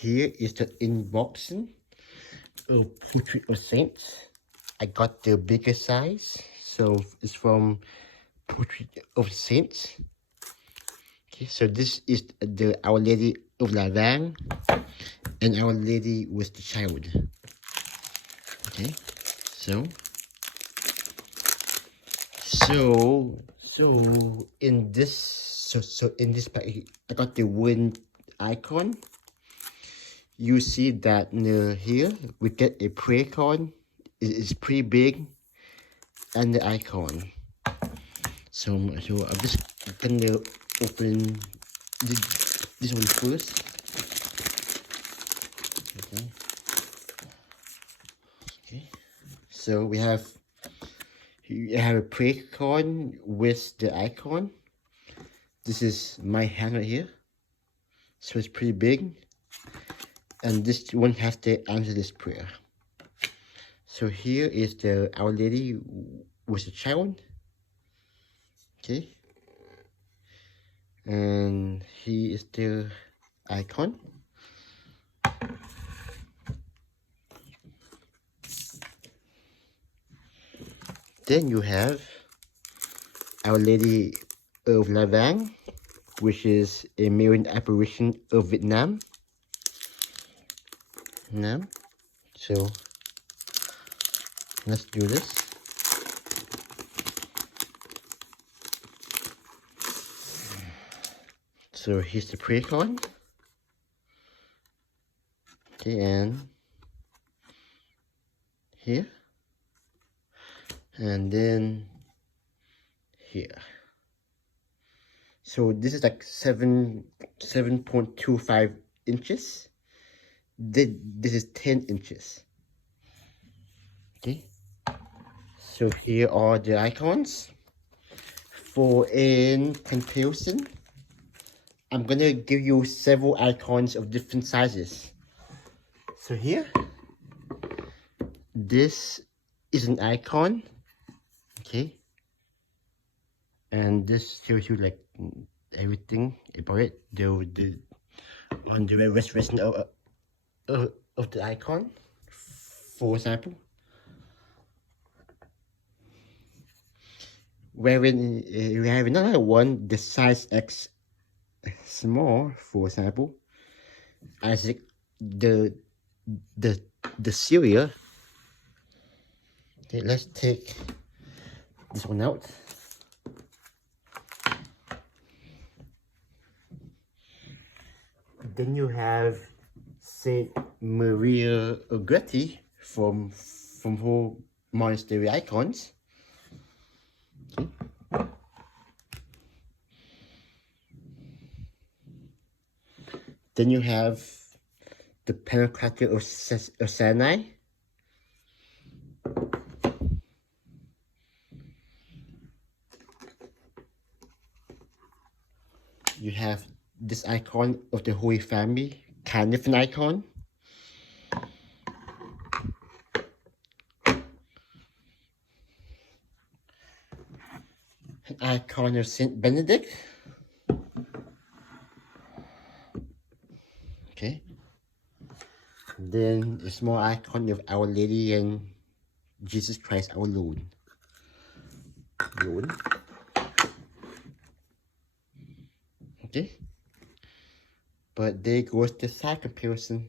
Here is the unboxing of Portrait of Saints. I got the bigger size, so it's from Portrait of Saints. Okay, so this is the Our Lady of LaVang and Our Lady with the Child. Okay, so in this package, I got the wind icon. You see that here we get a prayer card. It's pretty big, and the icon. So I'm just gonna open this one first. Okay. So we have a prayer card with the icon. This is my hand right here, so it's pretty big. And this one has the answer this prayer. So here is the Our Lady with the Child. Okay. And here is the icon. Then you have Our Lady of LaVang, which is a Marian apparition of Vietnam. So let's do this. So here's the prayer card. Okay, and here, and then here. So this is like 7.25 inches. This is 10 inches. Okay. So here are the icons. For in comparison, I'm gonna give you several icons of different sizes. So here, this is an icon. Okay. And this shows you like everything about it. On the restoration of the icon, for example. Wherein we have another one, the size X small, for example, as the cereal. Okay, let's take this one out. Then you have Saint Maria Ogretti from whole monastery icons. Okay. Then you have the Pentecrator of Sinai. You have this icon of the Holy Family, kind of an icon. An icon of Saint Benedict. Okay. Then a small icon of Our Lady and Jesus Christ our Lord. Okay. But there goes the side comparison.